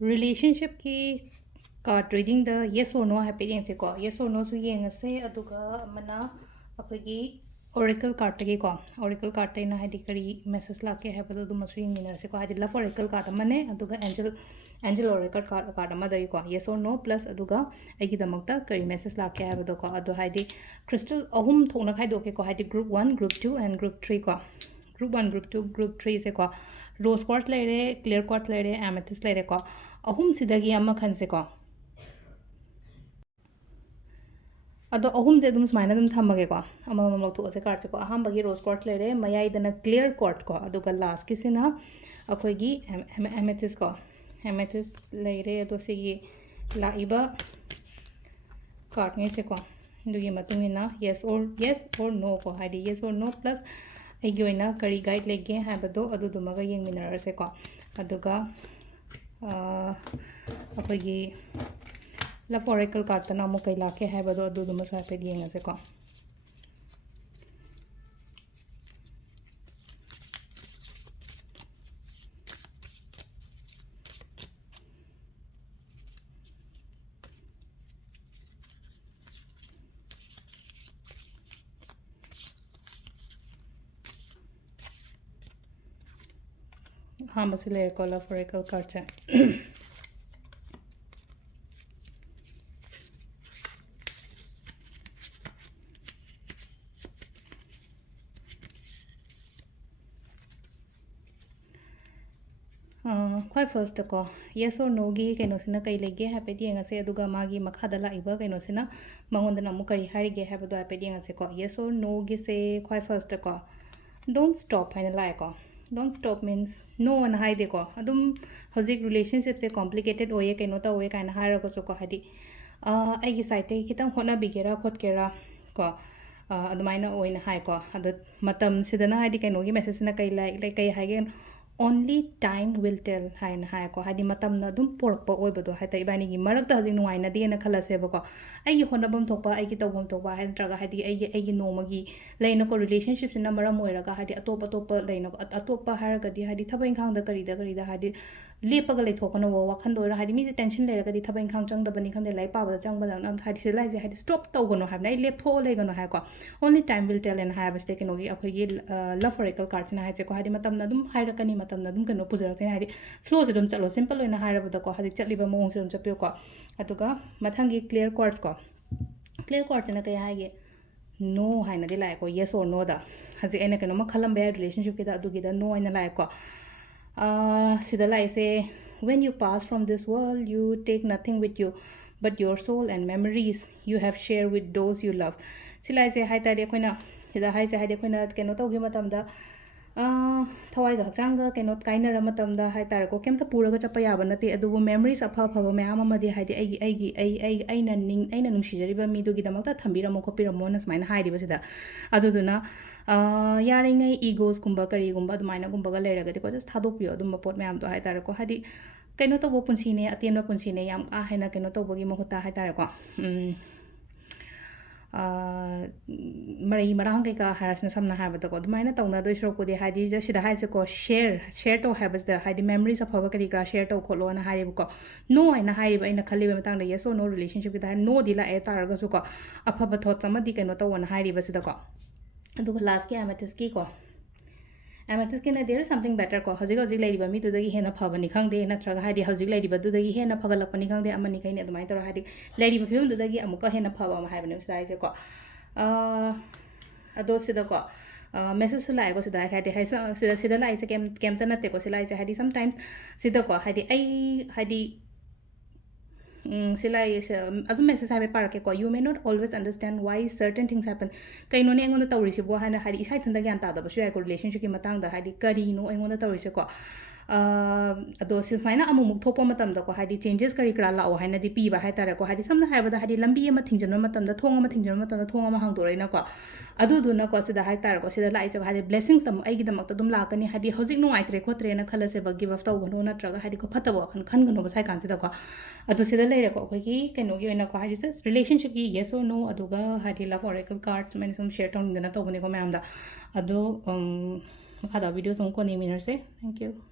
relationship ki card reading the yes or no happy yeng se ko yes or no su yeng ase aduga mana akogi oracle card ta ko oracle card ta na hadi kari message la ke habadu du masu yeng minar se ko hadi love oracle card mane aduga angel oracle card ma dai ko yes or no plus aduga agi damakta kari message la ke habadu ko adu hadi crystal ahum thona khai do ke ko hadi group 1 group 2 and group 3 ko group 1 group 2 group 3 se ko rose quartz lere clear quartz lere amethyst lere ko ahum sidagi amma khan se ko ado ahum je dum smaina dum thamage ko ama mam lok thu ase card se ko aham bagi rose quartz lere mayai dana clear quartz ko ado ka last ki sina akoi gi amethyst ko amethyst lere ado se gi la iba card ni se ko dugi matung ina yes or no ko hadi yes or no plus aigi oina kari guide lege habado adu dumaga yeng minar se ko aduga akoi gi love oracle card ta na mo kai la ke habado adu dum sa pe yeng ase ko हाँ बस ले call of oracle card है ख्वाई first को yes or no गी कहीं कई लेगे हापेट येंगसे अदुगा मागी मखादा लाइबा कहीं मंगोंदना मु करी हारिगे हाबदो हापेट येंगसे को yes or no गी से ख्वाई फर्स्ट को don't stop हाइना लाए को don't stop means no and हाइदे को अदुम हजिक रिलेशनशिप से complicated ओये कहीं ता ओये काइना हाइरा को सो को हादी आइगी साइटे कितंग होना बिगेरा खोट केरा को अदुमाइना ओइना हाइ को अदु मतम सिदना हाइदी कइनोगी मेसेज ना कई लाइक कई हाइगे only time will tell haina hai ko hadi matam na dum porpa oi bodo hai tai bani gi marak ta hajing nuai na de na khala se ba ko ai gi hona bam thokpa ai gi tawbam thokpa hai traga hadi ai gi noma gi leina ko relationship na maram oi raga hadi atop leina atopa har ga di hadi thabai khang da kari da hadi lepaga le thokana wo wakhan do ra hadi mi tension le raga di thabai khang chang da bani khang de lai pa ba chang ba na hadi se lai je hadi stop taw gono ha nai lep tho le gono ha ko only time will tell and have stake no gi aphoi gi love oracle card na hai che ko hadi matam na dum hai rakani matam na dum kano puzara se hadi flow se dum chalo simple oina hai rabada ko hadi chatli ba mong se dum chapyo ko atuga mathang gi clear quartz na kay hai ge no hai na de lai ko yes or no da haji ena kano ma khalam ba relationship ki da adu gi da no ina lai ko sida lai se when you pass from this world you take nothing with you but your soul and memories you have shared with those you love silai se hai ta de koina sida hai se hai de koina keno to gi matam da thawai ga chang ga keno kaina ra matam da hai tar ko kemta pura ga chapa ya ba nate adu memories apha apha me ama ma de hai de ai na nung shi jari ba mi do gi da makta thambira mo kopira mo na smaina hai ri ba sida adu duna yare ngai egos kumba kari gumba du maina gumba ga lera ga de ko just thadok pio dum pot me am do hai tar ko hadi keno to bo punsi ne atien no punsi ne yam ka hai na keno to bo gi mo hota hai tar ko marai marang kai ka harasna samna ha ba ko dumaina tawna do shro ko de hadi ja shida hai se ko share to have the hadi memories of our kari gra share to kholo na hari ko no aina hari ba ina khali ba matang da yes or no relationship ki da no dila e tar ga su ko apha ba thot sama di keno to wan hari ba sida ko adu ko last ki amethyst ki ko amethyst ki na there is something better ko hojik lai ba mi tu da gi hena pha ba ni khang de na traga hadi hojik lai ba du da gi hena phagal lakpa ni khang de amani kai ne dumai tor hadi lai ba phim du da gi amuka hena pha ba ma hai ba ne sai se ko ado sida ko message lai ko sida hadi hai sida lai se kem ta na te ko sida lai se hadi sometimes sida ko hadi ai hadi silai as message have par ke ko you may not always understand why certain things happen kai no ne ngon ta tawri si bo hana hari isai thanda gyan ta da ba shu ai ko relationship ki matang da hadi kari no ngon ta tawri se ko ado si faina amu muk thopa matam da ko hadi changes kari kra la o haina di pi ba hai tare ko hadi samna hai ba da hadi lambi ma thingjan matam da thong ma thingjan matam da thong ma hang to reina ko adu du na ko sida hai tare ko sida lai se hadi blessings sam ai gi damak ta dum la ka ni hadi hojik no ai tre ko tre na khala se ba give up ta go na tra ga hadi ko phata bo khan go no ba sai kan sida ko adu sida lai re ko ko gi kaino gi oina ko hadi se relationship gi yes or no adu ga hadi love oracle cards many some share ton dina to bone ko ma am da adu makada video som ko ni minar se thank you